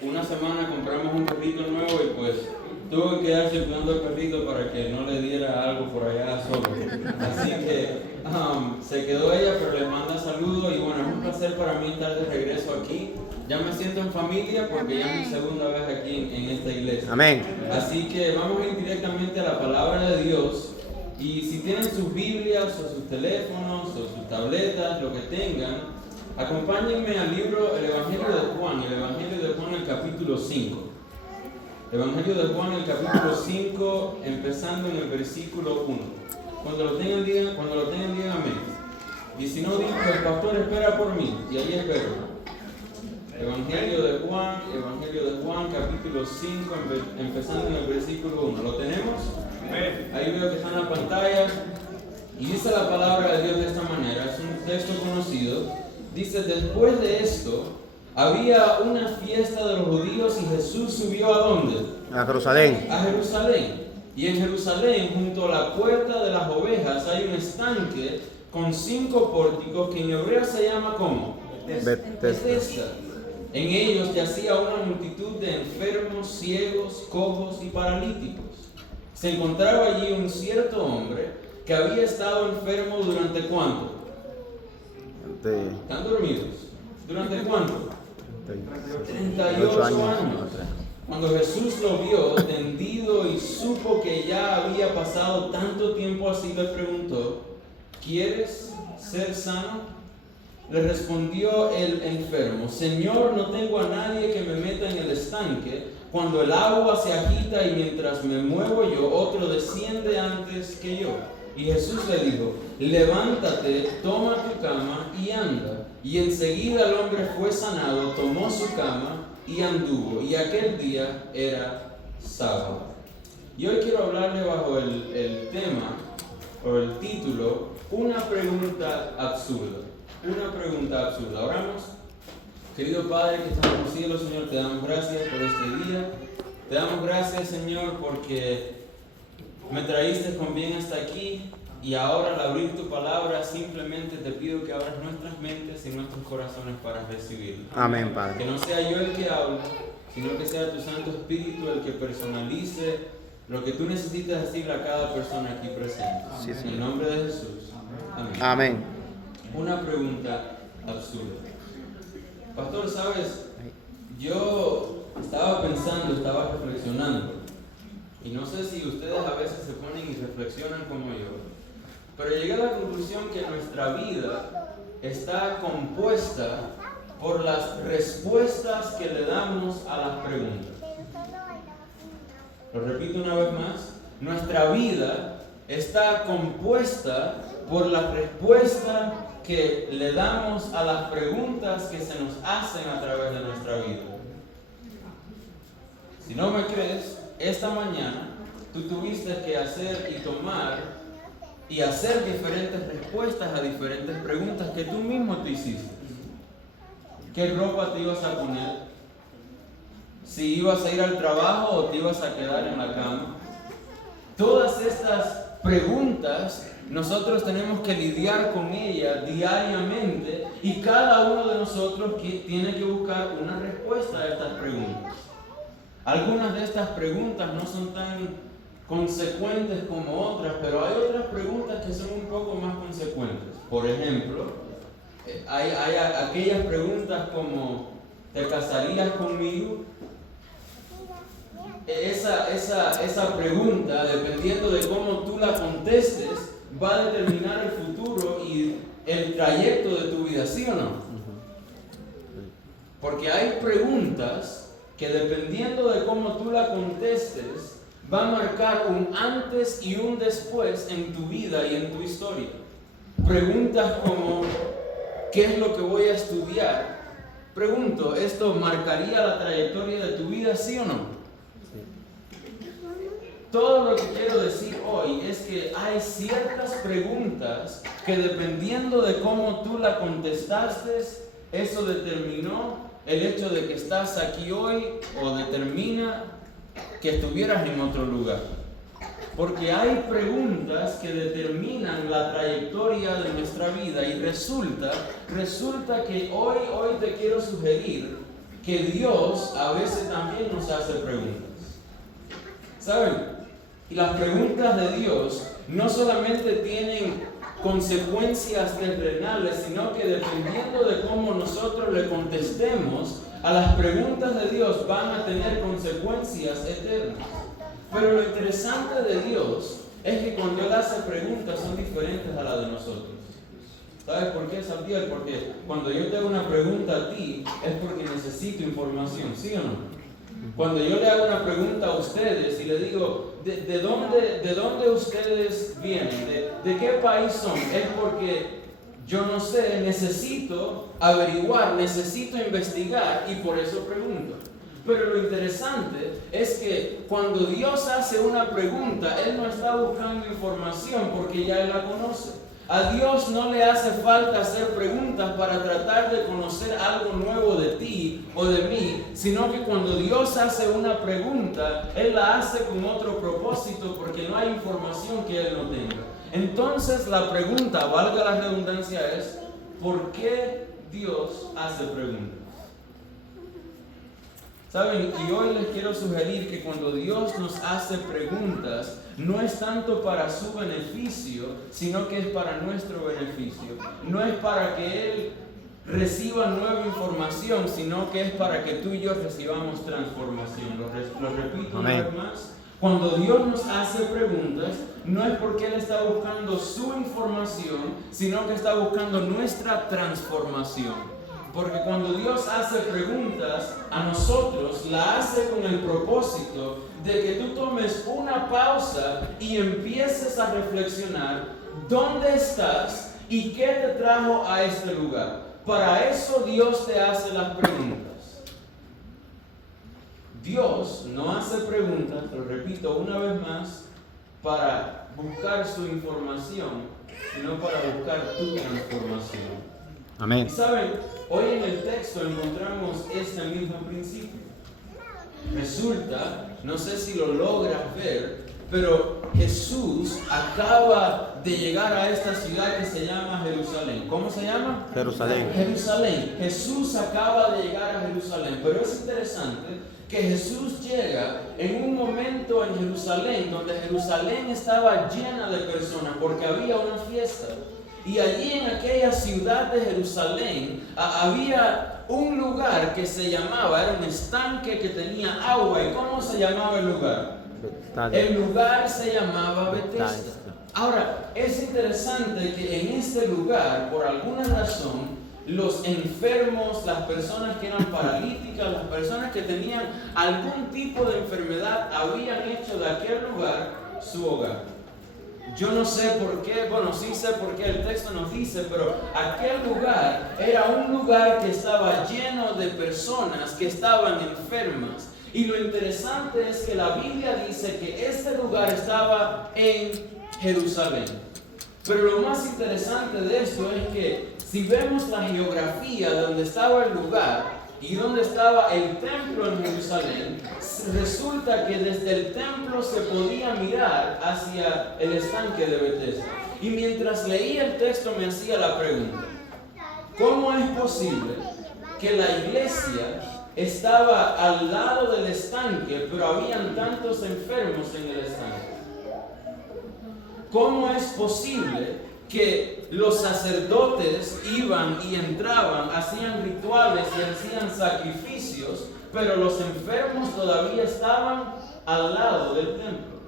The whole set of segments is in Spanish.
Una semana compramos un perrito nuevo y pues tuve que quedarse cuidando al perrito para que no le diera algo por allá solo. Así que se quedó ella, pero le manda saludos y bueno, es un placer para mí estar de regreso aquí. Ya me siento en familia porque ya es mi segunda vez aquí en esta iglesia. Amén. Así que vamos a ir directamente a la palabra de Dios. Y si tienen sus Biblias o sus teléfonos o sus tabletas, lo que tengan, acompáñenme al libro, el Evangelio de Juan, el capítulo 5. Evangelio de Juan, el capítulo 5, empezando en el versículo 1. Cuando lo tengan, digan amén. Y si no, digan, el pastor espera por mí, y ahí espero. Evangelio de Juan, capítulo 5, empezando en el versículo 1. ¿Lo tenemos? Ahí veo que está en la pantalla. Y dice la palabra de Dios de esta manera, es un texto conocido. Dice, después de esto, había una fiesta de los judíos y Jesús subió ¿a dónde? A Jerusalén. A Jerusalén. Y en Jerusalén, junto a la puerta de las ovejas, hay un estanque con 5 pórticos que en hebreo se llama ¿cómo? Betesda. En ellos yacía una multitud de enfermos, ciegos, cojos y paralíticos. Se encontraba allí un cierto hombre que había estado enfermo durante ¿cuánto? ¿Están dormidos? ¿Durante cuánto? 38 años. Cuando Jesús lo vio tendido y supo que ya había pasado tanto tiempo así, le preguntó, ¿quieres ser sano? Le respondió el enfermo, Señor, no tengo a nadie que me meta en el estanque cuando el agua se agita y mientras me muevo yo, otro desciende antes que yo. Y Jesús le dijo, levántate, toma tu cama y anda. Y enseguida el hombre fue sanado, tomó su cama y anduvo. Y aquel día era sábado. Y hoy quiero hablarle bajo el tema, o el título, una pregunta absurda. Una pregunta absurda. Oramos. Querido Padre que estás en los cielos, Señor, te damos gracias por este día. Te damos gracias, Señor, porque me traíste con bien hasta aquí y ahora al abrir tu palabra simplemente te pido que abras nuestras mentes y nuestros corazones para recibirla. Amén, Padre. Que no sea yo el que hable, sino que sea tu Santo Espíritu el que personalice lo que tú necesitas decirle a cada persona aquí presente. Sí, en el nombre de Jesús. Amén. Amén. Una pregunta absurda. Pastor, ¿sabes? Yo estaba pensando, estaba reflexionando. Y no sé si ustedes a veces se ponen y reflexionan como yo, pero llegué a la conclusión que nuestra vida está compuesta por las respuestas que le damos a las preguntas. Lo repito una vez más, nuestra vida está compuesta por la respuesta que le damos a las preguntas que se nos hacen a través de nuestra vida. Si no me crees, esta mañana tú tuviste que hacer y tomar y hacer diferentes respuestas a diferentes preguntas que tú mismo te hiciste. ¿Qué ropa te ibas a poner? Si ibas a ir al trabajo o te ibas a quedar en la cama. Todas estas preguntas nosotros tenemos que lidiar con ellas diariamente y cada uno de nosotros tiene que buscar una respuesta a estas preguntas. Algunas de estas preguntas no son tan consecuentes como otras, pero hay otras preguntas que son un poco más consecuentes. Por ejemplo, hay aquellas preguntas como ¿te casarías conmigo? Esa pregunta, dependiendo de cómo tú la contestes, va a determinar el futuro y el trayecto de tu vida, ¿sí o no? Porque hay preguntas que dependiendo de cómo tú la contestes, va a marcar un antes y un después en tu vida y en tu historia. Preguntas como, ¿qué es lo que voy a estudiar? Pregunto, ¿esto marcaría la trayectoria de tu vida, sí o no? Todo lo que quiero decir hoy es que hay ciertas preguntas que dependiendo de cómo tú la contestaste, eso determinó el hecho de que estás aquí hoy o determina que estuvieras en otro lugar. Porque hay preguntas que determinan la trayectoria de nuestra vida y resulta que hoy te quiero sugerir que Dios a veces también nos hace preguntas. ¿Saben? Y las preguntas de Dios no solamente tienen consecuencias terrenales, sino que dependiendo de cómo nosotros le contestemos a las preguntas de Dios, van a tener consecuencias eternas. Pero lo interesante de Dios es que cuando Él hace preguntas son diferentes a las de nosotros. ¿Sabes por qué, Santiago? Porque cuando yo te hago una pregunta a ti, es porque necesito información, ¿sí o no? Cuando yo le hago una pregunta a ustedes y le digo, ¿de dónde ustedes vienen? ¿De qué país son? Es porque yo no sé, necesito averiguar, necesito investigar y por eso pregunto. Pero lo interesante es que cuando Dios hace una pregunta, Él no está buscando información porque ya Él la conoce. A Dios no le hace falta hacer preguntas para tratar de conocer algo nuevo de ti o de mí, sino que cuando Dios hace una pregunta, Él la hace con otro propósito porque no hay información que Él no tenga. Entonces la pregunta, valga la redundancia, es ¿por qué Dios hace preguntas? ¿Saben? Y hoy les quiero sugerir que cuando Dios nos hace preguntas, no es tanto para su beneficio, sino que es para nuestro beneficio. No es para que Él reciba nueva información, sino que es para que tú y yo recibamos transformación. Lo repito una vez más. Cuando Dios nos hace preguntas, no es porque Él está buscando su información, sino que está buscando nuestra transformación. Porque cuando Dios hace preguntas a nosotros, la hace con el propósito de que tú tomes una pausa y empieces a reflexionar dónde estás y qué te trajo a este lugar. Para eso Dios te hace las preguntas. Dios no hace preguntas, lo repito una vez más, para buscar su información, sino para buscar tu transformación. Amén. Y saben, hoy en el texto encontramos este mismo principio. Resulta, no sé si lo logras ver, pero Jesús acaba de llegar a esta ciudad que se llama Jerusalén. ¿Cómo se llama? Jerusalén. Jerusalén. Jesús acaba de llegar a Jerusalén, pero es interesante que Jesús llega en un momento en Jerusalén donde Jerusalén estaba llena de personas porque había una fiesta. Y allí en aquella ciudad de Jerusalén había un lugar que se llamaba, era un estanque que tenía agua. ¿Y cómo se llamaba el lugar? El lugar se llamaba Betesda. Ahora, es interesante que en este lugar, por alguna razón, los enfermos, las personas que eran paralíticas, las personas que tenían algún tipo de enfermedad, habían hecho de aquel lugar su hogar. Yo no sé por qué, bueno, sí sé por qué el texto nos dice, pero aquel lugar era un lugar que estaba lleno de personas que estaban enfermas. Y lo interesante es que la Biblia dice que este lugar estaba en Jerusalén. Pero lo más interesante de esto es que si vemos la geografía de donde estaba el lugar y donde estaba el templo en Jerusalén, resulta que desde el templo se podía mirar hacia el estanque de Betesda. Y mientras leía el texto me hacía la pregunta: ¿cómo es posible que la iglesia estaba al lado del estanque, pero habían tantos enfermos en el estanque? ¿Cómo es posible que los sacerdotes iban y entraban, hacían rituales y hacían sacrificios, pero los enfermos todavía estaban al lado del templo?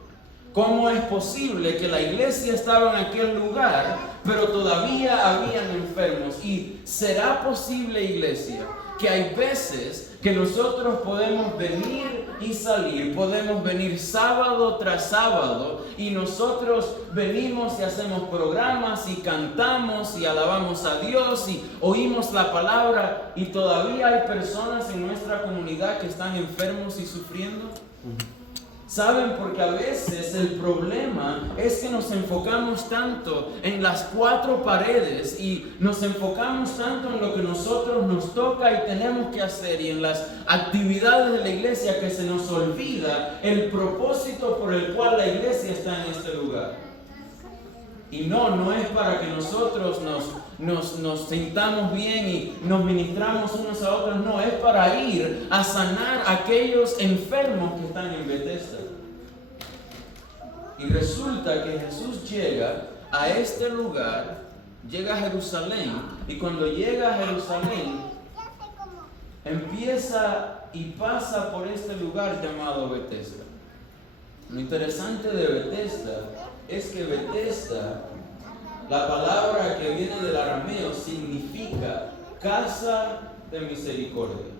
¿Cómo es posible que la iglesia estaba en aquel lugar, pero todavía habían enfermos? Y ¿será posible, iglesia, que hay veces que nosotros podemos venir y salir, podemos venir sábado tras sábado y nosotros venimos y hacemos programas y cantamos y alabamos a Dios y oímos la palabra y todavía hay personas en nuestra comunidad que están enfermos y sufriendo? ¿Saben? Porque a veces el problema es que nos enfocamos tanto en las cuatro paredes y nos enfocamos tanto en lo que nosotros nos toca y tenemos que hacer y en las actividades de la iglesia que se nos olvida el propósito por el cual la iglesia está en este lugar. Y no es para que nosotros nos sintamos bien y nos ministramos unos a otros. No, es para ir a sanar a aquellos enfermos que están en Bethesda. Y resulta que Jesús llega a este lugar, llega a Jerusalén, y cuando llega a Jerusalén, empieza y pasa por este lugar llamado Bethesda. Lo interesante de Bethesda es que Bethesda, la palabra que viene del arameo, significa casa de misericordia.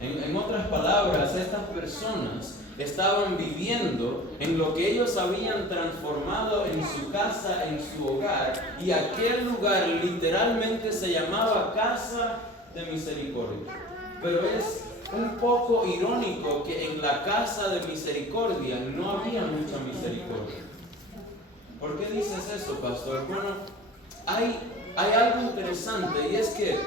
En otras palabras, estas personas estaban viviendo en lo que ellos habían transformado en su casa, en su hogar, y aquel lugar literalmente se llamaba casa de misericordia. Pero es un poco irónico que en la casa de misericordia no había mucha misericordia. ¿Por qué dices eso, pastor? Bueno, hay algo interesante, y es que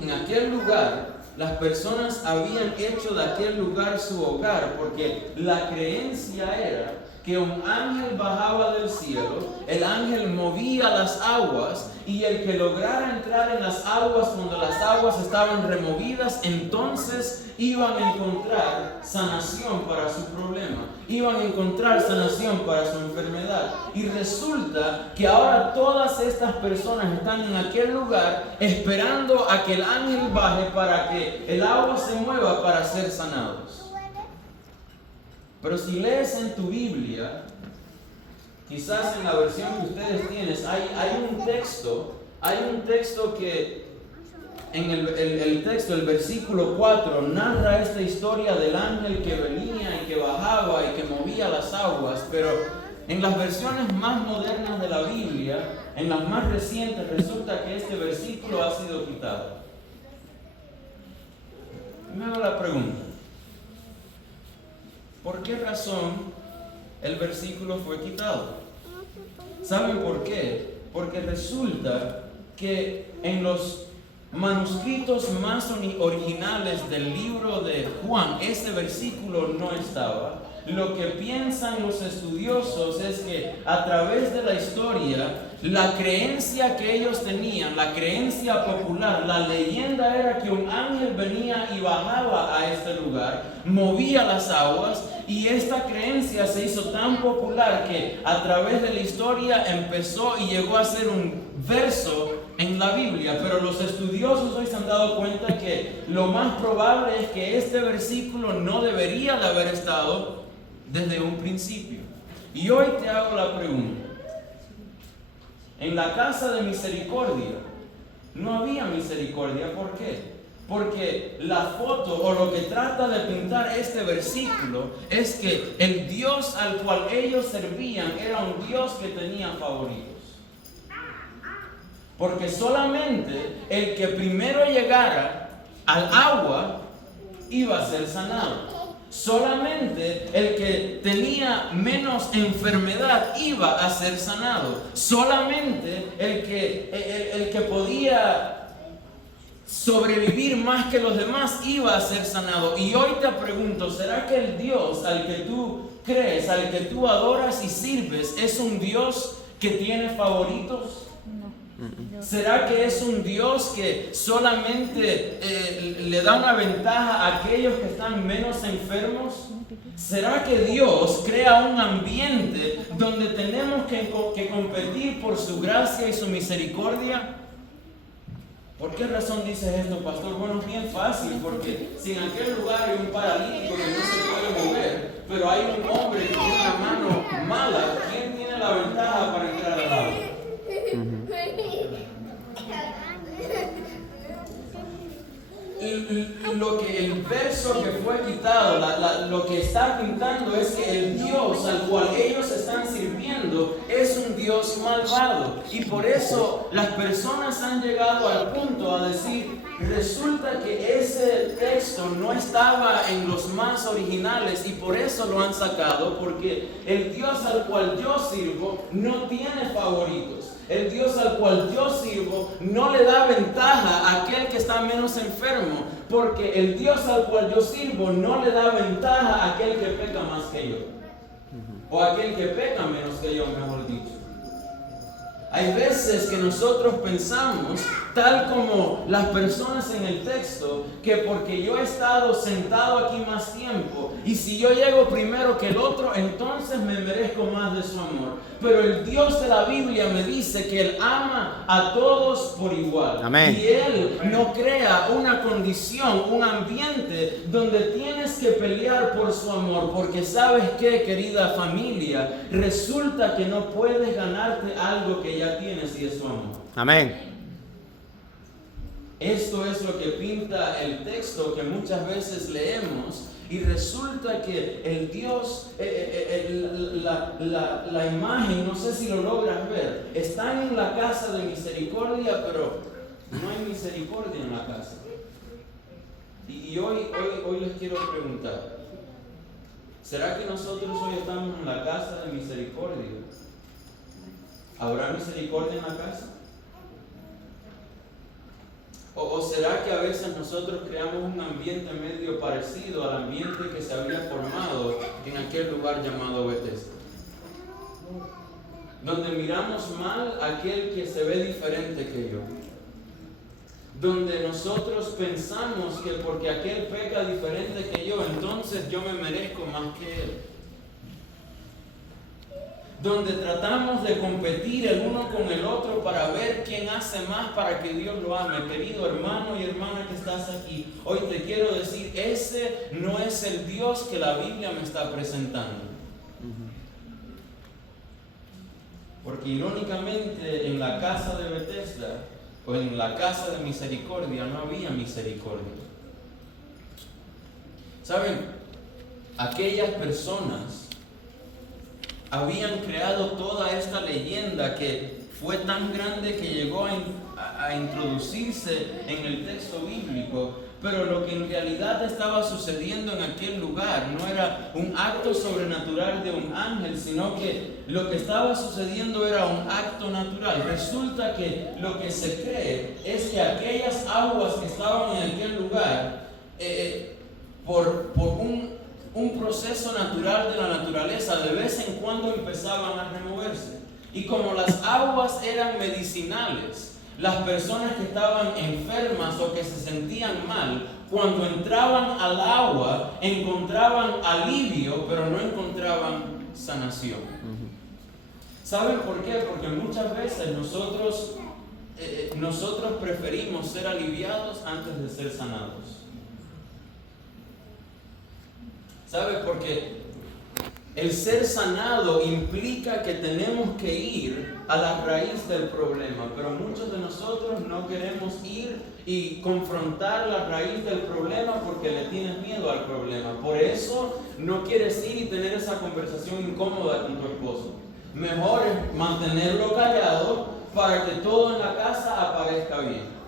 en aquel lugar las personas habían hecho de aquel lugar su hogar, porque la creencia era que un ángel bajaba del cielo, el ángel movía las aguas, y el que lograra entrar en las aguas cuando las aguas estaban removidas, entonces iban a encontrar sanación para su problema, iban a encontrar sanación para su enfermedad. Y resulta que ahora todas estas personas están en aquel lugar esperando a que el ángel baje para que el agua se mueva para ser sanados. Pero si lees en tu Biblia, quizás en la versión que ustedes tienen, hay un texto que en el texto, el versículo 4, narra esta historia del ángel que venía y que bajaba y que movía las aguas, pero en las versiones más modernas de la Biblia, en las más recientes, resulta que este versículo ha sido quitado. Me hago la pregunta: ¿por qué razón el versículo fue quitado? ¿Saben por qué? Porque resulta que en los manuscritos más originales del libro de Juan, ese versículo no estaba. Lo que piensan los estudiosos es que a través de la historia, la creencia que ellos tenían, la creencia popular, la leyenda era que un ángel venía y bajaba a este lugar, movía las aguas, y esta creencia se hizo tan popular que a través de la historia empezó y llegó a ser un verso en la Biblia. Pero los estudiosos hoy se han dado cuenta que lo más probable es que este versículo no debería de haber estado desde un principio. Y hoy te hago la pregunta: en la casa de misericordia no había misericordia. ¿Por qué? Porque la foto o lo que trata de pintar este versículo es que el Dios al cual ellos servían era un Dios que tenía favoritos. Porque solamente el que primero llegara al agua iba a ser sanado. Solamente el que tenía menos enfermedad iba a ser sanado. Solamente el que podía sobrevivir más que los demás iba a ser sanado. Y hoy te pregunto, ¿será que el Dios al que tú crees, al que tú adoras y sirves, es un Dios que tiene favoritos? ¿Será que es un Dios que solamente le da una ventaja a aquellos que están menos enfermos? ¿Será que Dios crea un ambiente donde tenemos que competir por su gracia y su misericordia? ¿Por qué razón dices esto, pastor? Bueno, es bien fácil, porque si en aquel lugar hay un paralítico que no se puede mover, pero hay un hombre que tiene una mano mala, ¿quién tiene la ventaja para entrar al agua? El verso que fue quitado, lo que está pintando es que el Dios al cual ellos están sirviendo es un Dios malvado. Y por eso las personas han llegado al punto a decir: resulta que ese texto no estaba en los más originales, y por eso lo han sacado, porque el Dios al cual yo sirvo no tiene favoritos. El Dios al cual yo sirvo no le da ventaja a aquel que está menos enfermo, porque el Dios al cual yo sirvo no le da ventaja a aquel que peca más que yo, o a aquel que peca menos que yo, mejor dicho. Hay veces que nosotros pensamos, tal como las personas en el texto, que porque yo he estado sentado aquí más tiempo y si yo llego primero que el otro, entonces me merezco más de su amor. Pero el Dios de la Biblia me dice que Él ama a todos por igual. Amén. Y Él no crea una condición, un ambiente donde tienes que pelear por su amor, porque sabes qué, querida familia, resulta que no puedes ganarte algo que ya tienes y es su amor. Amén. Esto es lo que pinta el texto que muchas veces leemos y resulta que el Dios, la imagen, no sé si lo logras ver, están en la casa de misericordia, pero no hay misericordia en la casa. Y hoy les quiero preguntar, ¿será que nosotros hoy estamos en la casa de misericordia? ¿Habrá misericordia en la casa? ¿O será que a veces nosotros creamos un ambiente medio parecido al ambiente que se había formado en aquel lugar llamado Bethesda? Donde miramos mal a aquel que se ve diferente que yo. Donde nosotros pensamos que porque aquel peca diferente que yo, entonces yo me merezco más que él. Donde tratamos de competir el uno con el otro para ver quién hace más para que Dios lo ame. Querido hermano y hermana que estás aquí, hoy te quiero decir, ese no es el Dios que la Biblia me está presentando. Porque irónicamente en la casa de Bethesda o en la casa de misericordia no había misericordia. ¿Saben? Aquellas personas habían creado toda esta leyenda que fue tan grande que llegó a introducirse en el texto bíblico, pero lo que en realidad estaba sucediendo en aquel lugar no era un acto sobrenatural de un ángel, sino que lo que estaba sucediendo era un acto natural. Resulta que lo que se cree es que aquellas aguas que estaban en aquel lugar, por un proceso natural de la naturaleza, de vez en cuando empezaban a removerse. Y como las aguas eran medicinales, las personas que estaban enfermas o que se sentían mal, cuando entraban al agua, encontraban alivio, pero no encontraban sanación. ¿Saben por qué? Porque muchas veces nosotros preferimos ser aliviados antes de ser sanados. ¿Sabe? Porque el ser sanado implica que tenemos que ir a la raíz del problema, pero muchos de nosotros no queremos ir y confrontar la raíz del problema porque le tienes miedo al problema. Por eso no quieres ir y tener esa conversación incómoda con tu esposo. Mejor es mantenerlo callado para que todo en la casa aparezca bien.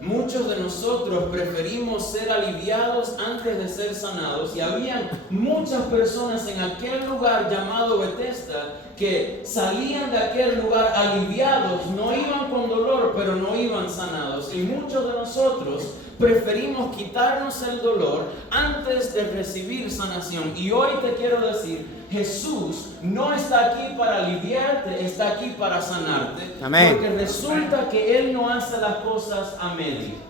Muchos de nosotros preferimos ser aliviados antes de ser sanados, y habían muchas personas en aquel lugar llamado Bethesda que salían de aquel lugar aliviados, no iban con dolor, pero no iban sanados. Y muchos de nosotros preferimos quitarnos el dolor antes de recibir sanación. Y hoy te quiero decir, Jesús no está aquí para aliviarte, está aquí para sanarte. Amén. Porque resulta que Él no hace las cosas a medio.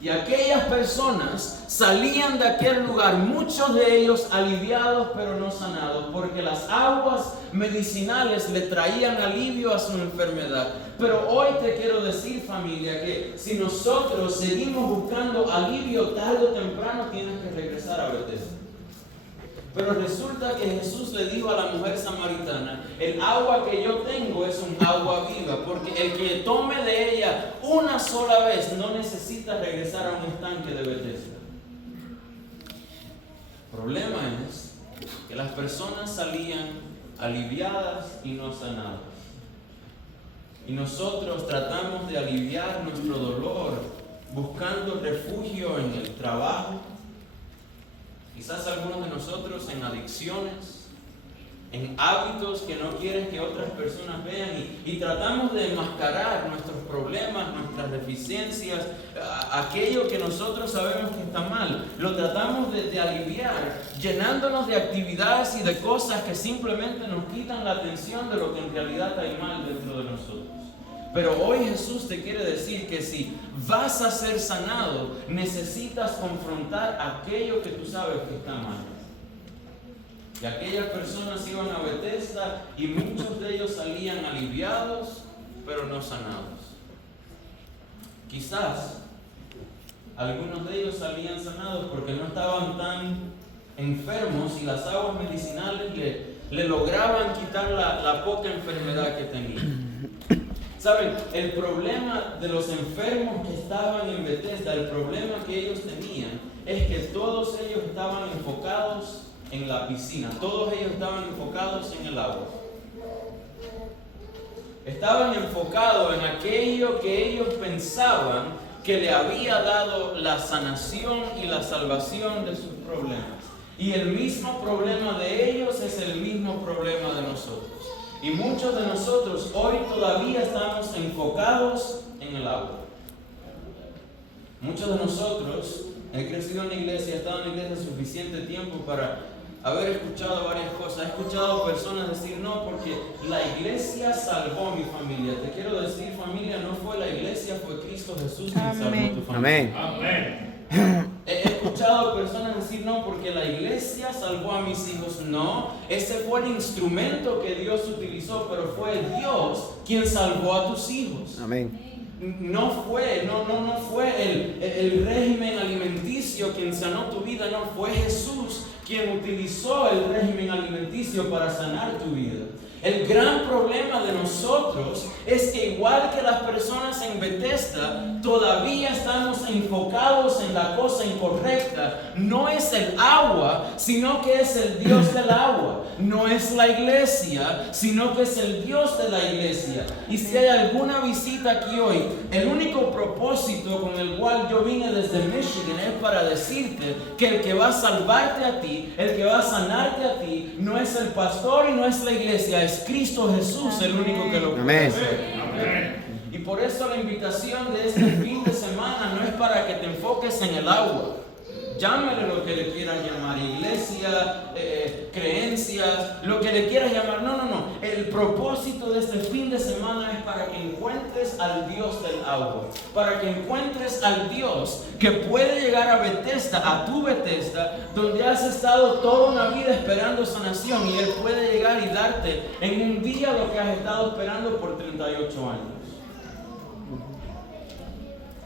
Y aquellas personas salían de aquel lugar, muchos de ellos aliviados pero no sanados, porque las aguas medicinales le traían alivio a su enfermedad. Pero hoy te quiero decir, familia, que si nosotros seguimos buscando alivio, tarde o temprano tienes que regresar a Bethesda. Pero resulta que Jesús le dijo a la mujer samaritana, el agua que yo tengo es un agua viva, porque el que tome de ella una sola vez no necesita regresar a un estanque de Bethesda. El problema es que las personas salían aliviadas y no sanadas. Y nosotros tratamos de aliviar nuestro dolor buscando refugio en el trabajo. Quizás algunos de nosotros en adicciones, en hábitos que no quieres que otras personas vean y tratamos de enmascarar nuestros problemas, nuestras deficiencias, aquello que nosotros sabemos que está mal. Lo tratamos de aliviar, llenándonos de actividades y de cosas que simplemente nos quitan la atención de lo que en realidad hay mal dentro de nosotros. Pero hoy Jesús te quiere decir que si vas a ser sanado, necesitas confrontar aquello que tú sabes que está mal. Y aquellas personas iban a Bethesda y muchos de ellos salían aliviados, pero no sanados. Quizás algunos de ellos salían sanados porque no estaban tan enfermos y las aguas medicinales le lograban quitar la poca enfermedad que tenían. ¿Saben? El problema de los enfermos que estaban en Bethesda, el problema que ellos tenían, es que todos ellos estaban enfocados en la piscina, todos ellos estaban enfocados en el agua. Estaban enfocados en aquello que ellos pensaban que le había dado la sanación y la salvación de sus problemas. Y el mismo problema de ellos es el mismo problema de nosotros. Y muchos de nosotros hoy todavía estamos enfocados en el agua. Muchos de nosotros he crecido en la iglesia, he estado en la iglesia suficiente tiempo para haber escuchado varias cosas. He escuchado personas decir, no, porque la iglesia salvó a mi familia. Te quiero decir, familia, no fue la iglesia, fue Cristo Jesús quien salvó tu familia. Amén. He escuchado personas decir, no, porque la iglesia salvó a mis hijos. No, ese fue el instrumento que Dios utilizó, pero fue Dios quien salvó a tus hijos. Amén. No fue el régimen alimenticio quien sanó tu vida, no, fue Jesús quien utilizó el régimen alimenticio para sanar tu vida. El gran problema de nosotros es que igual que las personas en Bethesda, todavía estamos enfocados en la cosa incorrecta. No es el agua, sino que es el Dios del agua. No es la iglesia, sino que es el Dios de la iglesia. Y si hay alguna visita aquí hoy, el único propósito con el cual yo vine desde Michigan es para decirte que el que va a salvarte a ti, el que va a sanarte a ti, no es el pastor y no es la iglesia, es Cristo Jesús el único que lo puede hacer. Y por eso la invitación de este fin de semana no es para que te enfoques en el agua. Llámale lo que le quieras llamar, iglesia, creencias, lo que le quieras llamar. No. El propósito de este fin de semana es para que encuentres al Dios del agua. Para que encuentres al Dios que puede llegar a Bethesda, a tu Bethesda, donde has estado toda una vida esperando sanación. Y Él puede llegar y darte en un día lo que has estado esperando por 38 años.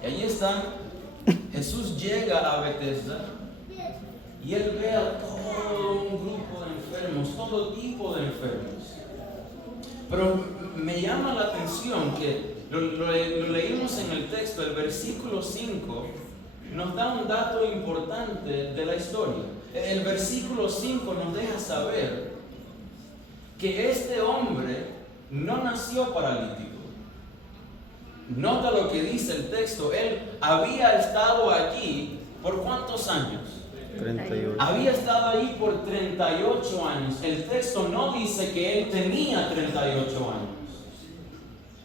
Y allí está. Jesús llega a Bethesda y Él ve a todo un grupo de enfermos, todo tipo de enfermos. Pero me llama la atención que lo leímos en el texto, el versículo 5 nos da un dato importante de la historia. El versículo 5 nos deja saber que este hombre no nació paralítico. Nota lo que dice el texto. Él había estado allí ¿por cuántos años? 38. Había estado allí por 38 años. El texto no dice que él tenía 38 años.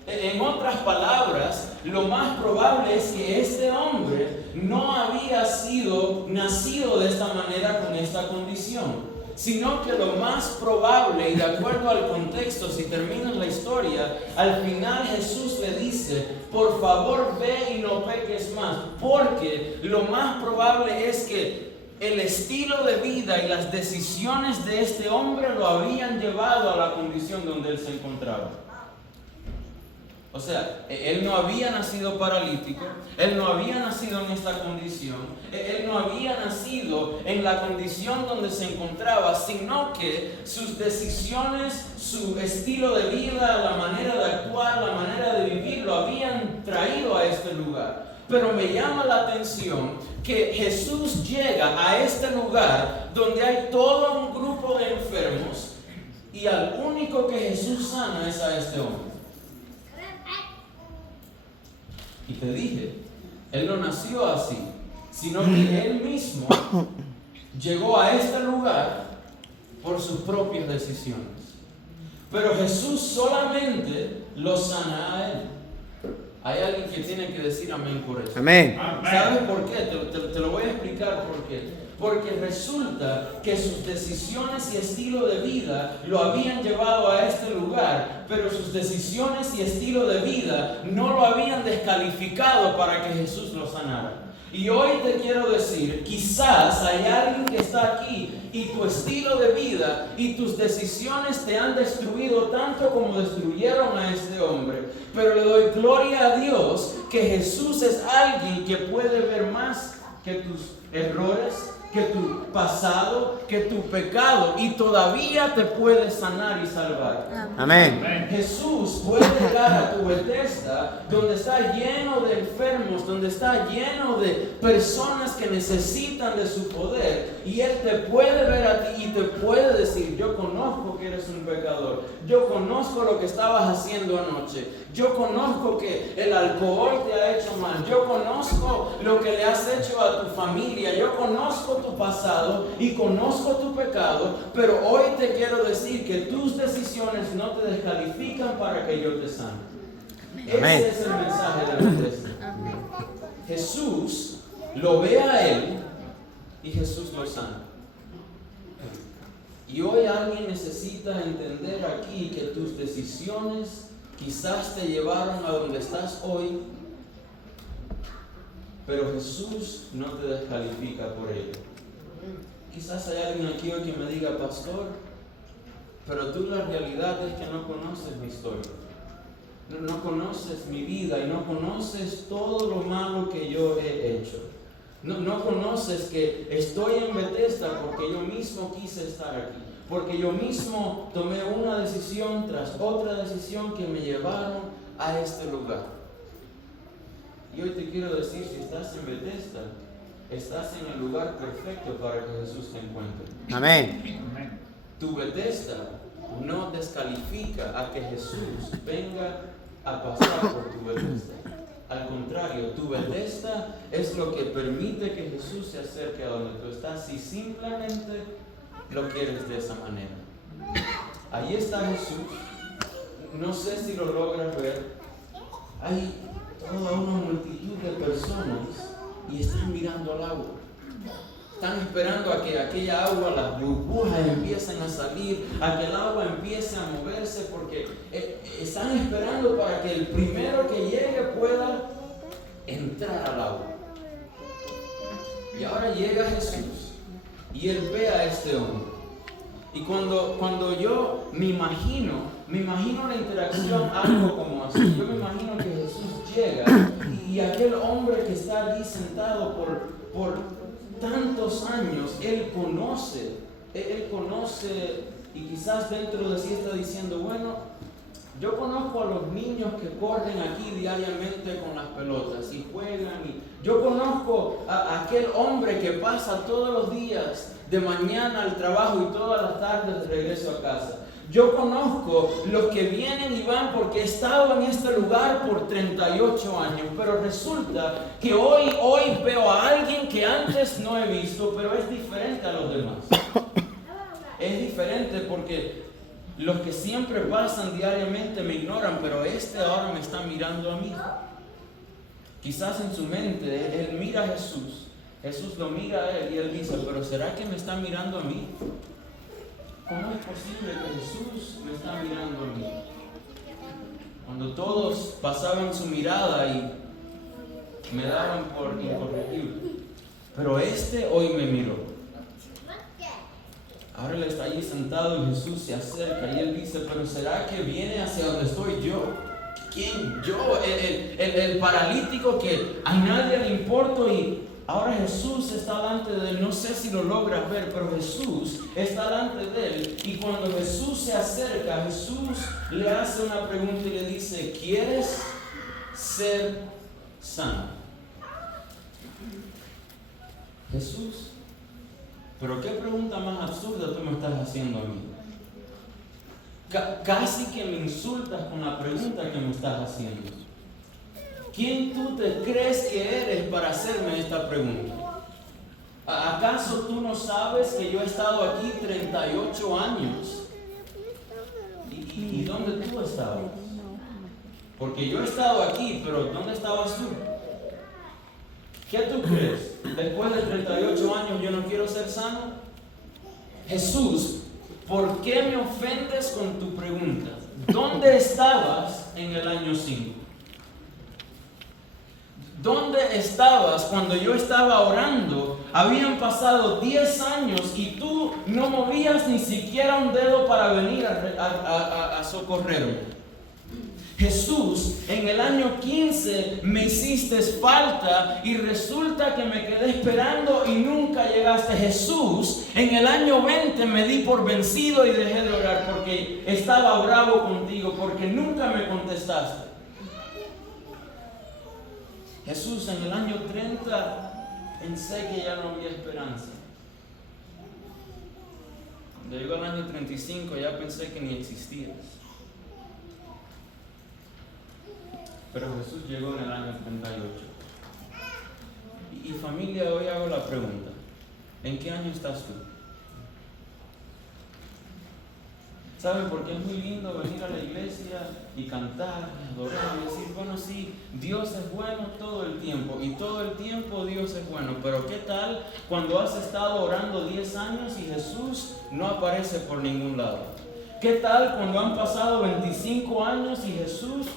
En otras palabras, lo más probable es que este hombre no había sido nacido de esta manera con esta condición, sino que lo más probable, y de acuerdo al contexto, si terminas la historia, al final Jesús le dice, por favor ve y no peques más, porque lo más probable es que el estilo de vida y las decisiones de este hombre lo habían llevado a la condición donde él se encontraba. O sea, él no había nacido paralítico, él no había nacido en esta condición, él no había nacido en la condición donde se encontraba, sino que sus decisiones, su estilo de vida, la manera de actuar, la manera de vivir, lo habían traído a este lugar. Pero me llama la atención que Jesús llega a este lugar donde hay todo un grupo de enfermos y al único que Jesús sana es a este hombre. Y te dije, él no nació así, sino que él mismo llegó a este lugar por sus propias decisiones. Pero Jesús solamente lo sana a él. Hay alguien que tiene que decir amén por eso. Amén. ¿Sabes por qué? Te lo voy a explicar por qué. Porque resulta que sus decisiones y estilo de vida lo habían llevado a este lugar, pero sus decisiones y estilo de vida no lo habían descalificado para que Jesús lo sanara. Y hoy te quiero decir, quizás hay alguien que está aquí y tu estilo de vida y tus decisiones te han destruido tanto como destruyeron a este hombre. Pero le doy gloria a Dios que Jesús es alguien que puede ver más que tus errores, que tu pasado, que tu pecado, y todavía te puede sanar y salvar. Amén. Jesús puede llegar a tu Bethesda, donde está lleno de enfermos, donde está lleno de personas que necesitan de su poder, y Él te puede ver a ti y te puede decir: yo conozco que eres un pecador, yo conozco lo que estabas haciendo anoche, yo conozco que el alcohol te ha hecho mal, yo conozco lo que le has hecho a tu familia, yo conozco tu pasado y conozco tu pecado, pero hoy te quiero decir que tus decisiones no te descalifican para que yo te sane. Amén. Ese es el mensaje de Bethesda. Jesús lo ve a él y Jesús lo sana. Y hoy alguien necesita entender aquí que tus decisiones quizás te llevaron a donde estás hoy, pero Jesús no te descalifica por ello. Quizás hay alguien aquí hoy que me diga: pastor, pero tú la realidad es que no conoces mi historia. No conoces mi vida y no conoces todo lo malo que yo he hecho. No conoces que estoy en Bethesda porque yo mismo quise estar aquí. Porque yo mismo tomé una decisión tras otra decisión que me llevaron a este lugar. Y hoy te quiero decir, si estás en Bethesda, estás en el lugar perfecto para que Jesús te encuentre. Amén. Tu Bethesda no descalifica a que Jesús venga a pasar por tu Bethesda. Al contrario, tu Bethesda es lo que permite que Jesús se acerque a donde tú estás, si simplemente lo quieres de esa manera. Ahí está Jesús. No sé si lo logras ver. Hay toda una multitud de personas y están mirando al agua. Están esperando a que aquella agua, las burbujas empiecen a salir, a que el agua empiece a moverse, porque están esperando para que el primero que llegue pueda entrar al agua. Y ahora llega Jesús y Él ve a este hombre. Y cuando yo me imagino la interacción algo como así. Yo me imagino que Jesús llega y aquel hombre que está allí sentado por tantos años, Él conoce y quizás dentro de sí está diciendo: bueno, yo conozco a los niños que corren aquí diariamente con las pelotas y juegan, y yo conozco a aquel hombre que pasa todos los días de mañana al trabajo y todas las tardes de regreso a casa. Yo conozco los que vienen y van porque he estado en este lugar por 38 años, pero resulta que hoy veo a alguien que antes no he visto, pero es diferente a los demás. Es diferente porque los que siempre pasan diariamente me ignoran, pero este ahora me está mirando a mí. Quizás en su mente él mira a Jesús, Jesús lo mira a él y él dice: pero ¿será que me está mirando a mí? ¿Cómo es posible que Jesús me está mirando a mí? Cuando todos pasaban su mirada y me daban por incorregible, pero este hoy me miró. Ahora él está allí sentado y Jesús se acerca y él dice: pero ¿será que viene hacia donde estoy yo? ¿Quién? Yo, el paralítico que a nadie le importo. Y ahora Jesús está delante de él. No sé si lo logras ver, pero Jesús está delante de él. Y cuando Jesús se acerca, Jesús le hace una pregunta y le dice: ¿quieres ser sano? Jesús, pero qué pregunta más absurda tú me estás haciendo a mí. Casi que me insultas con la pregunta que me estás haciendo. ¿Quién tú te crees que eres para hacerme esta pregunta? ¿acaso tú no sabes que yo he estado aquí 38 años? ¿Y dónde tú estabas? Porque yo he estado aquí, pero ¿dónde estabas tú? ¿Qué tú crees? Después de 38 años yo no quiero ser sano. Jesús, ¿por qué me ofendes con tu pregunta? ¿Dónde estabas en el año 5? ¿Dónde estabas cuando yo estaba orando? Habían pasado 10 años y tú no movías ni siquiera un dedo para venir a socorrerme. Jesús, en el año 15 me hiciste falta y resulta que me quedé esperando y nunca llegaste. Jesús, en el año 20 me di por vencido y dejé de orar porque estaba bravo contigo, porque nunca me contestaste. Jesús, en el año 30 pensé que ya no había esperanza. Cuando llegó el año 35 ya pensé que ni existías. Pero Jesús llegó en el año 38. Y familia, hoy hago la pregunta: ¿en qué año estás tú? ¿Saben por qué es muy lindo venir a la iglesia y cantar, y adorar y decir, bueno, sí, Dios es bueno todo el tiempo y todo el tiempo Dios es bueno? Pero ¿qué tal cuando has estado orando 10 años y Jesús no aparece por ningún lado? ¿Qué tal cuando han pasado 25 años y Jesús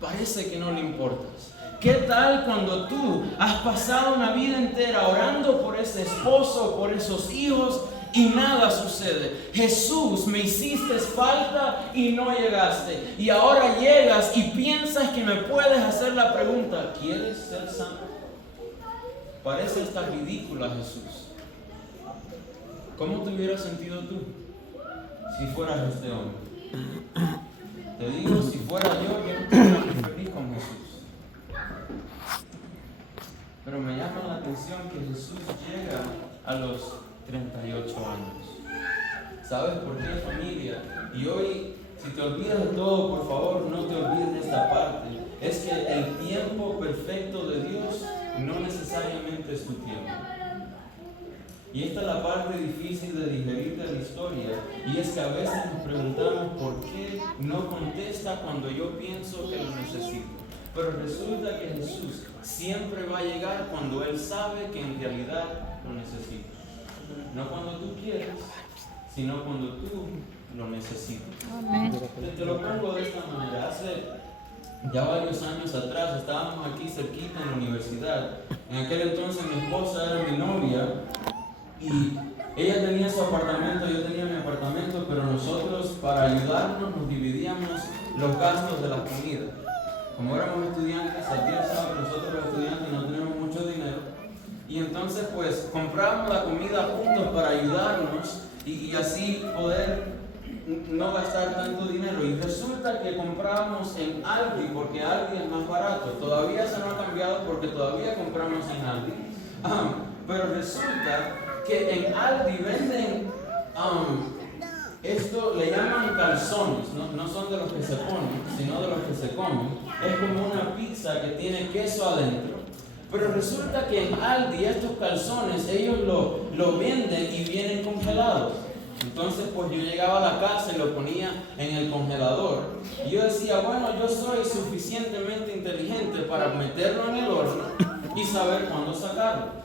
parece que no le importas? ¿Qué tal cuando tú has pasado una vida entera orando por ese esposo, por esos hijos y nada sucede? Jesús, me hiciste falta y no llegaste. Y ahora llegas y piensas que me puedes hacer la pregunta: ¿quieres ser sano? Parece hasta ridícula, Jesús. ¿Cómo te hubieras sentido tú si fueras este hombre? Te digo, si fuera yo no estaría muy feliz con Jesús. Pero me llama la atención que Jesús llega a los 38 años. ¿Sabes por qué, familia? Y hoy, si te olvidas de todo, por favor, no te olvides de esta parte. Es que el tiempo perfecto de Dios no necesariamente es tu tiempo. Y esta es la parte difícil de digerir de la historia, y es que a veces nos preguntamos por qué no contesta cuando yo pienso que lo necesito. Pero resulta que Jesús siempre va a llegar cuando Él sabe que en realidad lo necesita. No cuando tú quieres, sino cuando tú lo necesitas. Te lo pongo de esta manera. Hace ya varios años atrás estábamos aquí cerquita en la universidad. En aquel entonces mi esposa era mi novia. Y ella tenía su apartamento, yo tenía mi apartamento, pero nosotros, para ayudarnos, nos dividíamos los gastos de la comida. Como éramos estudiantes, al día sábado nosotros los estudiantes no tenemos mucho dinero, y entonces pues comprábamos la comida juntos para ayudarnos y así poder no gastar tanto dinero. Y resulta que comprábamos en Aldi, porque Aldi es más barato. Todavía se no ha cambiado porque todavía compramos en Aldi. Pero resulta que en Aldi venden, esto le llaman calzones, no son de los que se ponen, sino de los que se comen. Es como una pizza que tiene queso adentro. Pero resulta que en Aldi estos calzones ellos lo venden y vienen congelados. Entonces pues yo llegaba a la casa y lo ponía en el congelador. Y yo decía, bueno, yo soy suficientemente inteligente para meterlo en el horno y saber cuándo sacarlo.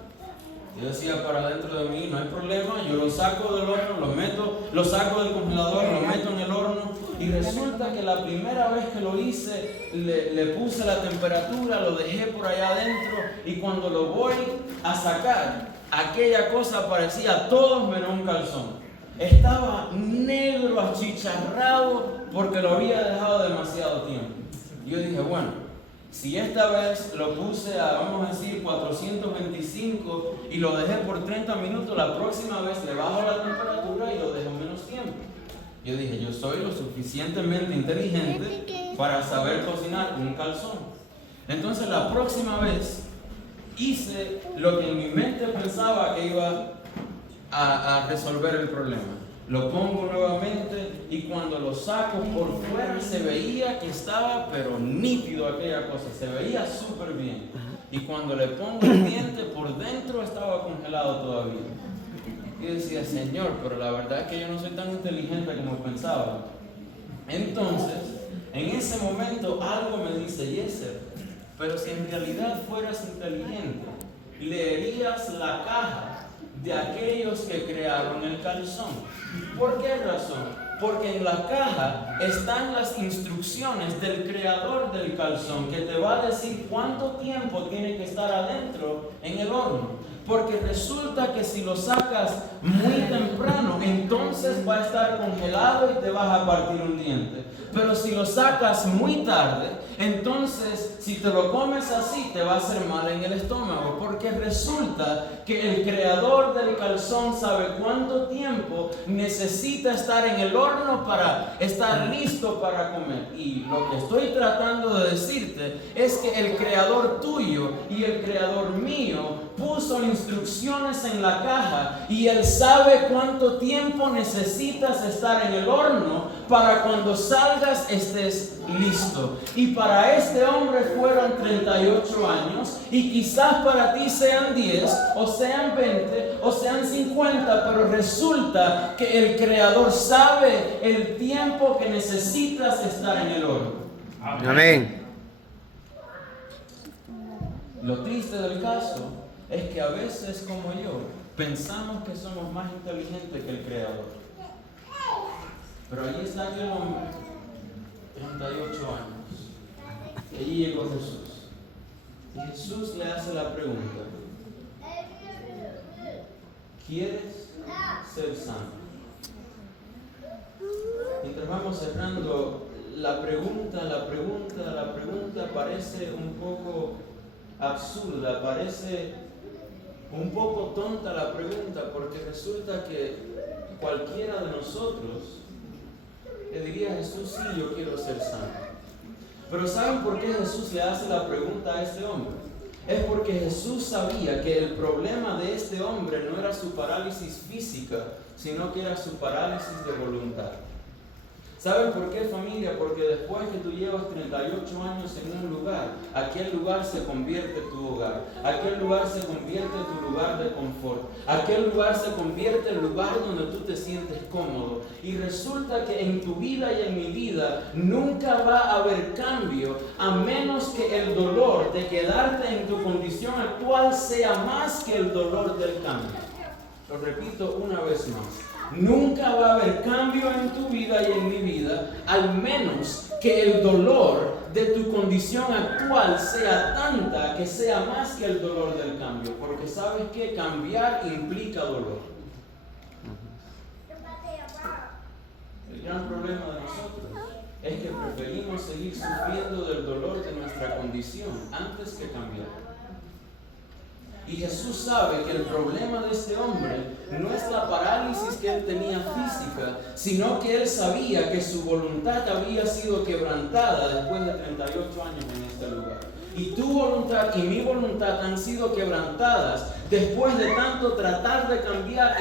Yo decía para dentro de mí, no hay problema, yo lo saco del horno, lo saco del congelador, lo meto en el horno. Y resulta que la primera vez que lo hice, le puse la temperatura, lo dejé por allá adentro, y cuando lo voy a sacar, aquella cosa parecía todo menos un calzón. Estaba negro, achicharrado, porque lo había dejado demasiado tiempo. Yo dije, bueno, si esta vez lo puse a, vamos a decir, 425 y lo dejé por 30 minutos, la próxima vez le bajo la temperatura y lo dejo menos tiempo. Yo dije, yo soy lo suficientemente inteligente para saber cocinar un calzón. Entonces la próxima vez hice lo que en mi mente pensaba que iba a resolver el problema. Lo pongo nuevamente y cuando lo saco por fuera se veía que estaba pero nítido aquella cosa, se veía súper bien. Y cuando le pongo el diente por dentro estaba congelado todavía. Y decía, Señor, pero la verdad es que yo no soy tan inteligente como pensaba. Entonces, en ese momento algo me dice, Yeser, pero si en realidad fueras inteligente, leerías la caja de aquellos que crearon el calzón. ¿Por qué razón? Porque en la caja están las instrucciones del creador del calzón, que te va a decir cuánto tiempo tiene que estar adentro en el horno. Porque resulta que si lo sacas muy temprano, entonces va a estar congelado y te vas a partir un diente. Pero si lo sacas muy tarde, entonces si te lo comes así, te va a hacer mal en el estómago. Porque resulta que el creador del calzón sabe cuánto tiempo necesita estar en el horno para estar listo para comer. Y lo que estoy tratando de decirte es que el creador tuyo y el creador mío puso instrucciones en la caja y Él sabe cuánto tiempo necesitas estar en el horno para cuando salgas estés listo. Y para este hombre fueron 38 años y quizás para ti sean 10 o sean 20 o sean 50, pero resulta que el Creador sabe el tiempo que necesitas estar en el horno. Amén. Lo triste del caso es que a veces, como yo, pensamos que somos más inteligentes que el Creador. Pero allí está aquel hombre, 38 años, y allí llegó Jesús. Y Jesús le hace la pregunta: ¿quieres ser sano? Mientras vamos cerrando, la pregunta parece un poco absurda, parece un poco tonta la pregunta, porque resulta que cualquiera de nosotros le diría a Jesús, sí, yo quiero ser sano. Pero ¿saben por qué Jesús le hace la pregunta a este hombre? Es porque Jesús sabía que el problema de este hombre no era su parálisis física, sino que era su parálisis de voluntad. ¿Saben por qué, familia? Porque después que tú llevas 38 años en un lugar, aquel lugar se convierte en tu hogar, aquel lugar se convierte en tu lugar de confort, aquel lugar se convierte en el lugar donde tú te sientes cómodo. Y resulta que en tu vida y en mi vida nunca va a haber cambio a menos que el dolor de quedarte en tu condición actual sea más que el dolor del cambio. Lo repito una vez más. Nunca va a haber cambio en tu vida y en mi vida, al menos que el dolor de tu condición actual sea tanta que sea más que el dolor del cambio. Porque sabes que cambiar implica dolor. El gran problema de nosotros es que preferimos seguir sufriendo del dolor de nuestra condición antes que cambiar. Y Jesús sabe que el problema de este hombre no es la parálisis que él tenía física, sino que él sabía que su voluntad había sido quebrantada después de 38 años en este lugar. Y tu voluntad y mi voluntad han sido quebrantadas después de tanto tratar de cambiar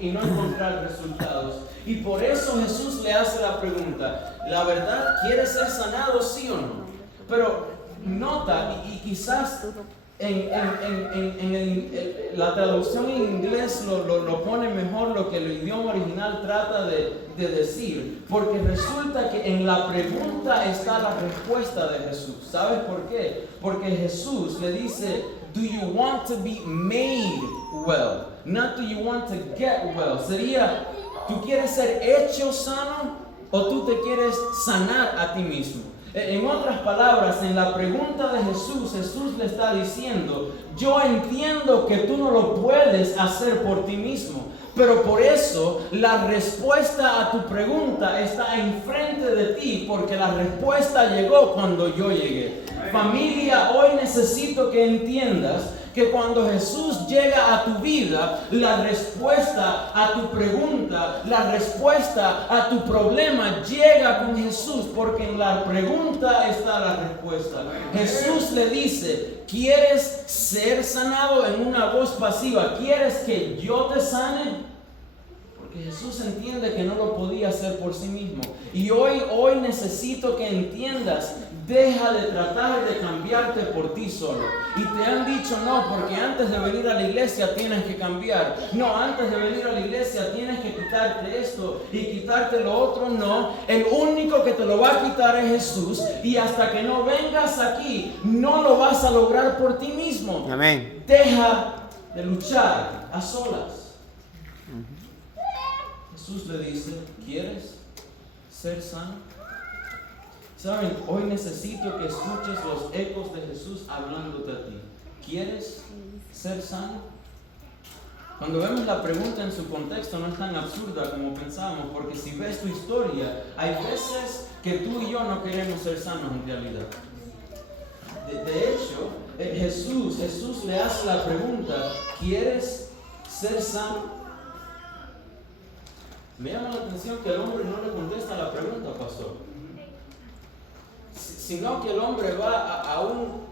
y no encontrar resultados. Y por eso Jesús le hace la pregunta: ¿la verdad quieres ser sanado, sí o no? Pero nota, y quizás la traducción en inglés lo pone mejor lo que el idioma original trata de decir, porque resulta que en la pregunta está la respuesta de Jesús. ¿Sabes por qué? Porque Jesús le dice, do you want to be made well? Not do you want to get well. Sería, ¿tú quieres ser hecho sano o tú te quieres sanar a ti mismo? En otras palabras, en la pregunta de Jesús, Jesús le está diciendo, yo entiendo que tú no lo puedes hacer por ti mismo, pero por eso la respuesta a tu pregunta está enfrente de ti, porque la respuesta llegó cuando yo llegué. Familia, hoy necesito que entiendas que cuando Jesús llega a tu vida, la respuesta a tu pregunta, la respuesta a tu problema llega con Jesús, porque en la pregunta está la respuesta. Jesús le dice, ¿quieres ser sanado? En una voz pasiva, ¿quieres que yo te sane? Porque Jesús entiende que no lo podía hacer por sí mismo. Y hoy necesito que entiendas, deja de tratar de cambiarte por ti solo. Y te han dicho no, porque antes de venir a la iglesia tienes que cambiar. No, antes de venir a la iglesia tienes que quitarte esto y quitarte lo otro. No, el único que te lo va a quitar es Jesús. Y hasta que no vengas aquí, no lo vas a lograr por ti mismo. Amén. Deja de luchar a solas. Jesús le dice, ¿quieres ser sano? Saben, hoy necesito que escuches los ecos de Jesús hablándote a ti. ¿Quieres ser sano? Cuando vemos la pregunta en su contexto no es tan absurda como pensábamos, porque si ves tu historia, hay veces que tú y yo no queremos ser sanos en realidad. De hecho, Jesús le hace la pregunta, ¿quieres ser sano? Me llama la atención que el hombre no le contesta la pregunta, pastor. Sino que el hombre va a un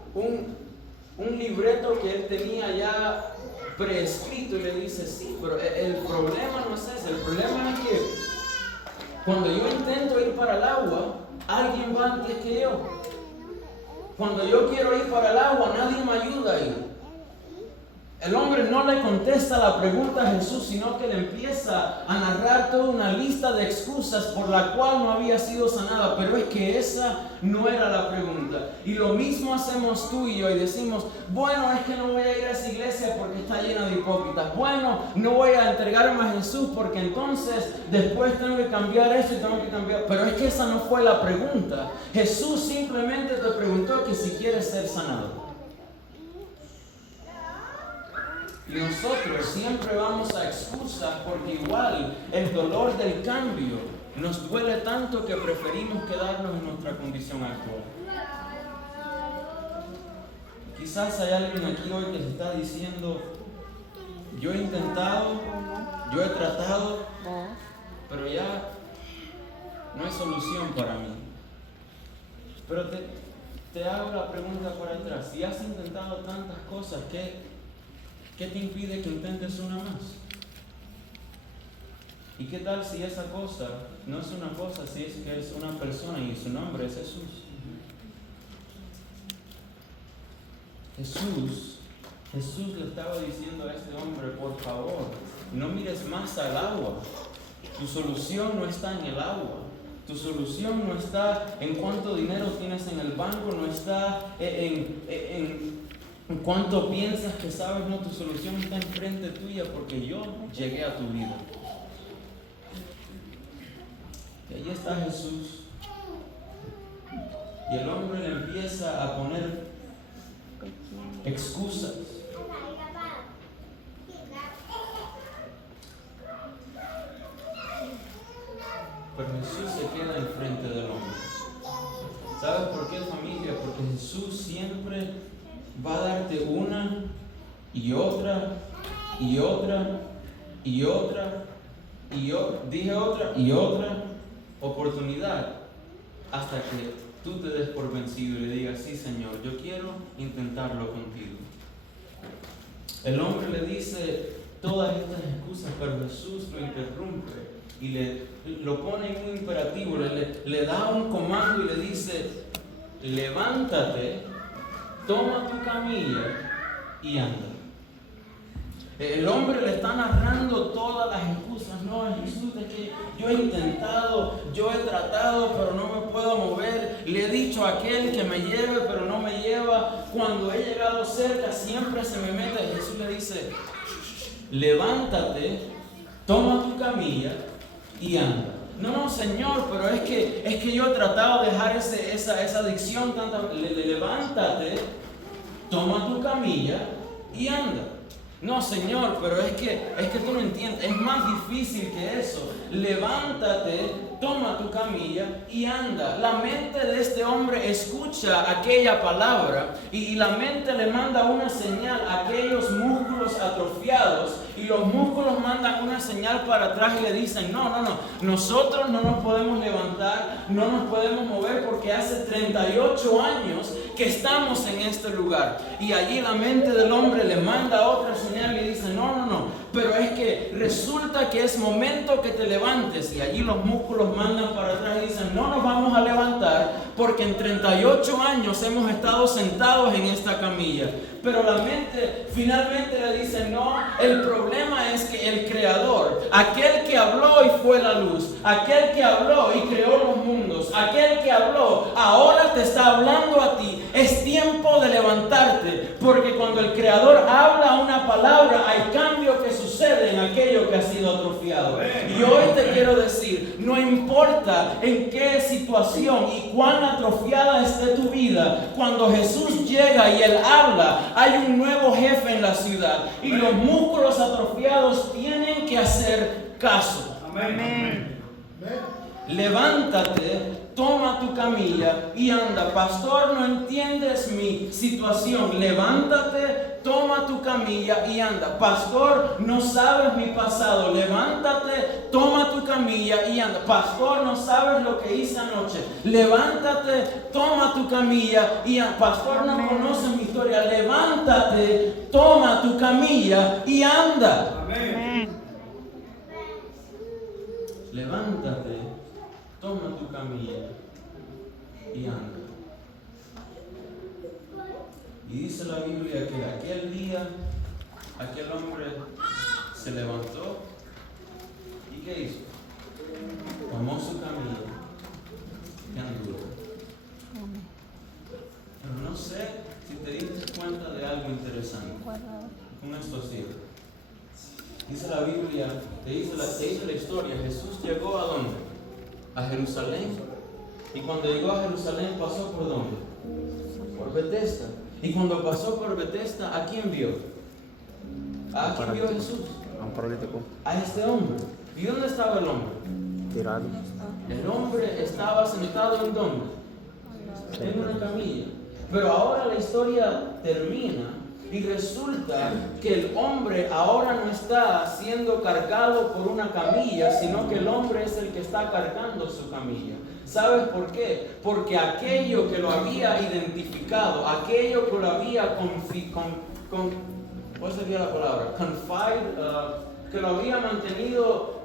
libreto que él tenía ya preescrito y le dice, sí, pero el problema no es ese. El problema es que cuando yo intento ir para el agua, alguien va antes que yo. Cuando yo quiero ir para el agua, nadie me ayuda a ir. El hombre no le contesta la pregunta a Jesús, sino que le empieza a narrar toda una lista de excusas por la cual no había sido sanada. Pero es que esa no era la pregunta. Y lo mismo hacemos tú y yo y decimos, bueno, es que no voy a ir a esa iglesia porque está llena de hipócritas. Bueno, no voy a entregarme a Jesús porque entonces después tengo que cambiar esto y tengo que cambiar. Pero es que esa no fue la pregunta. Jesús simplemente te preguntó que si quieres ser sanado. Y nosotros siempre vamos a excusas porque igual el dolor del cambio nos duele tanto que preferimos quedarnos en nuestra condición actual. Quizás hay alguien aquí hoy que se está diciendo, yo he intentado, yo he tratado, pero ya no hay solución para mí. Pero te hago la pregunta para atrás, si has intentado tantas cosas, ¿qué te impide que intentes una más? ¿Y qué tal si esa cosa no es una cosa, si es que es una persona y su nombre es Jesús? Jesús le estaba diciendo a este hombre, por favor, no mires más al agua. Tu solución no está en el agua. Tu solución no está en cuánto dinero tienes en el banco, no está en cuánto piensas que sabes. No, tu solución está enfrente tuya porque yo llegué a tu vida. Y ahí está Jesús. Y el hombre le empieza a poner excusas. Pero Jesús se queda enfrente del hombre. ¿Sabes por qué, familia? Porque Jesús siempre va a darte una y otra y otra y otra y otra oportunidad hasta que tú te des por vencido y le digas, sí, Señor, yo quiero intentarlo contigo. El hombre le dice todas estas excusas, pero Jesús lo interrumpe y lo pone en un imperativo, le da un comando y le dice, levántate, toma tu camilla y anda. El hombre le está narrando todas las excusas. No, Jesús, es que yo he intentado, yo he tratado, pero no me puedo mover. Le he dicho a aquel que me lleve, pero no me lleva. Cuando he llegado cerca, siempre se me mete. Jesús le dice, levántate, toma tu camilla y anda. No, Señor, pero es que yo he tratado de dejar esa adicción. Levántate, toma tu camilla y anda. No, Señor, pero es que tú no entiendes. Es más difícil que eso. Levántate, toma tu camilla y anda. La mente de este hombre escucha aquella palabra y la mente le manda una señal a aquellos músculos atrofiados y los músculos mandan una señal para atrás y le dicen, no, nosotros no nos podemos levantar, no nos podemos mover porque hace 38 años que estamos en este lugar. Y allí la mente del hombre le manda otra señal y dice, no, pero es que resulta que es momento que te levantes, y allí los músculos mandan para atrás y dicen, no nos vamos a levantar porque en 38 años hemos estado sentados en esta camilla. Pero la mente finalmente le dice, no, el problema es que el Creador, aquel que habló y fue la luz, aquel que habló y creó los mundos, aquel que habló, ahora te está hablando a ti. Es tiempo de levantarte, porque cuando el Creador habla una palabra, hay cambio que sucede en aquello que ha sido atrofiado. Y hoy te quiero decir, no importa en qué situación y cuán atrofiada esté tu vida, cuando Jesús llega y Él habla, hay un nuevo jefe en la ciudad y los músculos atrofiados tienen que hacer caso. Amén. Levántate, toma tu camilla y anda. Pastor, no entiendes mi situación. Levántate, toma tu camilla y anda. Pastor, no sabes mi pasado. Levántate, toma tu camilla y anda. Pastor, no sabes lo que hice anoche. Levántate, toma tu camilla y anda. Pastor, no conoces mi historia. Levántate, toma tu camilla y anda. Amén. Levántate, toma tu camilla y anda. Y dice la Biblia que aquel día, aquel hombre se levantó y ¿qué hizo? Tomó su camilla y anduvo. Pero no sé si te diste cuenta de algo interesante. Con esto cierro. Dice la Biblia, te dice la historia, Jesús llegó ¿a dónde? A Jerusalén. Y cuando llegó a Jerusalén, ¿pasó por dónde? Por Betesda. Y cuando pasó por Betesda, ¿a quién vio? ¿A quién vio Jesús? A este hombre. ¿Y dónde estaba el hombre? Tirado. El hombre estaba sentado ¿en dónde? En una camilla. Pero ahora la historia termina y resulta que el hombre ahora no está siendo cargado por una camilla, sino que el hombre es el que está cargando su camilla. ¿Sabes por qué? Porque aquello que lo había identificado, aquello que lo había ¿cuál sería la palabra? Que lo había mantenido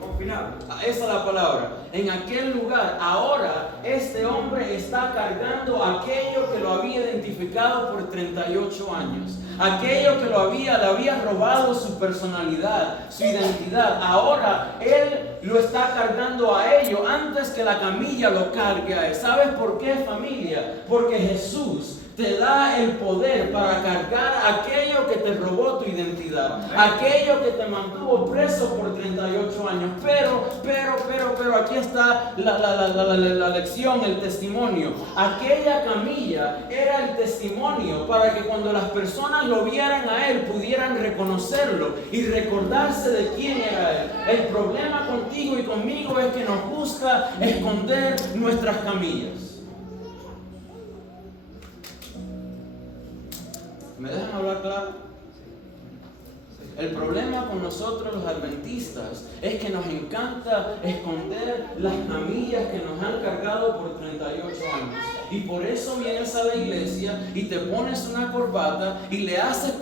Confinado. esa es la palabra. En aquel lugar, ahora este hombre está cargando aquello que lo había identificado por 38 años. Aquello que le había robado su personalidad, su identidad. Ahora él lo está cargando a ello antes que la camilla lo cargue a él. ¿Sabes por qué, familia? Porque Jesús te da el poder para cargar aquello que te robó tu identidad, aquello que te mantuvo preso por 38 años. Pero aquí está la lección, el testimonio. Aquella camilla era el testimonio para que cuando las personas lo vieran a él pudieran reconocerlo y recordarse de quién era él. El problema contigo y conmigo es que nos gusta esconder nuestras camillas. ¿Me dejan hablar claro? El problema con nosotros los adventistas es que nos encanta esconder las camillas que nos han cargado por 38 años. Y por eso vienes a la iglesia y te pones una corbata y le haces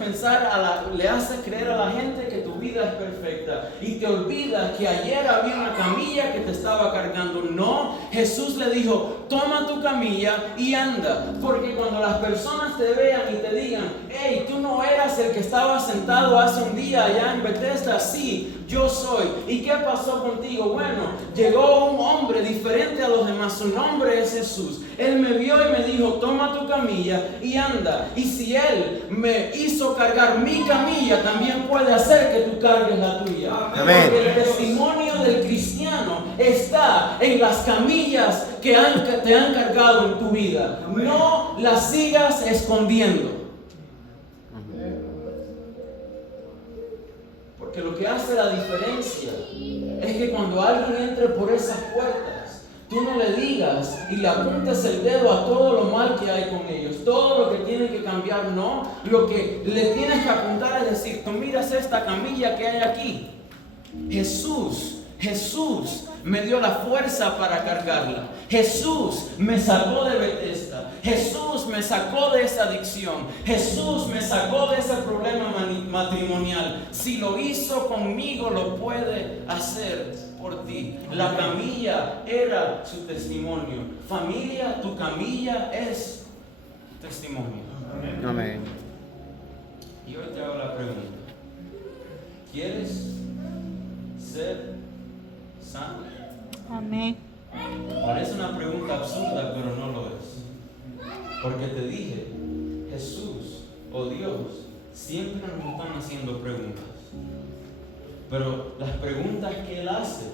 le haces creer a la gente que tu vida es perfecta. Y te olvidas que ayer había una camilla que te estaba cargando. No, Jesús le dijo, toma tu camilla y anda. Porque cuando las personas te vean y te digan, hey, tú no eras el que estaba sentado hace un día allá en Betesda. Sí, yo soy. ¿Y qué pasó contigo? Bueno, llegó un hombre diferente a los demás. Su nombre es Jesús. Él me vio y me dijo, toma tu camilla y anda. Y si Él me hizo cargar mi camilla, también puede hacer que tú cargues la tuya. Amén. Porque el testimonio del cristiano está en las camillas que te han cargado en tu vida. No las sigas escondiendo. Porque lo que hace la diferencia es que cuando alguien entre por esas puertas, tú no le digas y le apuntes el dedo a todo lo mal que hay con ellos, todo lo que tiene que cambiar. No, lo que le tienes que apuntar es decir, tú miras esta camilla que hay aquí. Jesús Jesús me dio la fuerza para cargarla. Jesús me sacó de Bethesda. Jesús me sacó de esa adicción. Jesús me sacó de ese problema matrimonial. Si lo hizo conmigo, lo puede hacer por ti. La camilla era su testimonio. Familia, tu camilla es testimonio. Amén. Y hoy te hago la pregunta. ¿Quieres ser sano? Amén. Parece una pregunta absurda, pero no lo es. Porque te dije, Jesús o Dios siempre nos están haciendo preguntas. Pero las preguntas que Él hace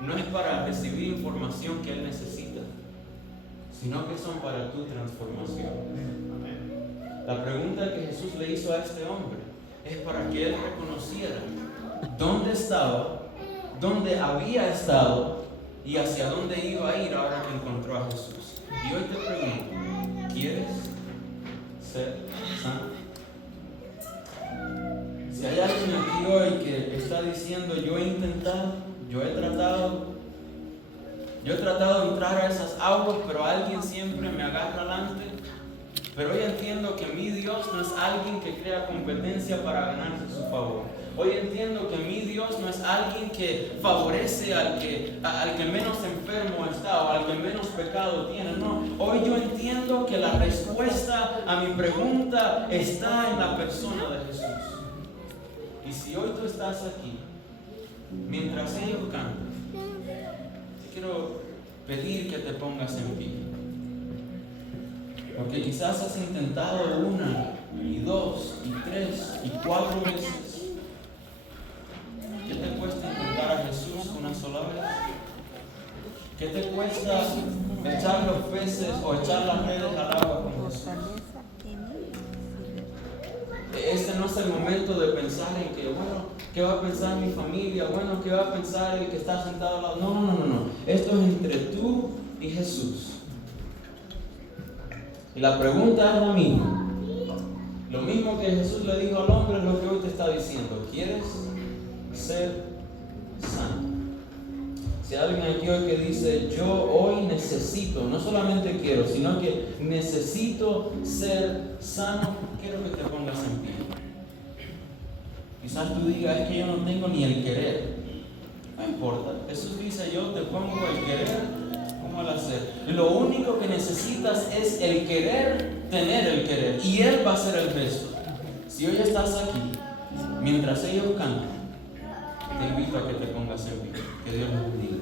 no es para recibir información que Él necesita, sino que son para tu transformación. La pregunta que Jesús le hizo a este hombre es para que él reconociera dónde estaba, dónde había estado y hacia dónde iba a ir ahora que encontró a Jesús. Y hoy te pregunto, ¿quieres ser sano? Si hay alguien aquí hoy que está diciendo, yo he intentado, yo he tratado de entrar a esas aguas, pero alguien siempre me agarra adelante. Pero hoy entiendo que mi Dios no es alguien que crea competencia para ganarse su favor. Hoy entiendo que mi Dios no es alguien que favorece al que menos enfermo está o al que menos pecado tiene. No, hoy yo entiendo que la respuesta a mi pregunta está en la persona de Jesús. Y si hoy tú estás aquí, mientras ellos cantan, te quiero pedir que te pongas en pie. Porque quizás has intentado 1, y 2, y 3, y 4 veces. ¿Qué te cuesta intentar a Jesús una sola vez? ¿Qué te cuesta echar los peces o echar las redes al agua con Jesús? Este no es el momento de pensar en que, bueno, ¿qué va a pensar mi familia? Bueno, ¿qué va a pensar el que está sentado al lado? No. Esto es entre tú y Jesús. Y la pregunta es la misma. Lo mismo que Jesús le dijo al hombre es lo que hoy te está diciendo. ¿Quieres ser sano? Si hay alguien aquí hoy que dice, yo hoy necesito, no solamente quiero, sino que necesito ser sano, quiero que te pongas en pie. Quizás tú digas, es que yo no tengo ni el querer. No importa. Jesús dice, yo te pongo el querer como el hacer. Lo único que necesitas es el querer, tener el querer. Y Él va a hacer el resto. Si hoy estás aquí, mientras ellos cantan, te invito a que te pongas en pie. Que Dios los bendiga.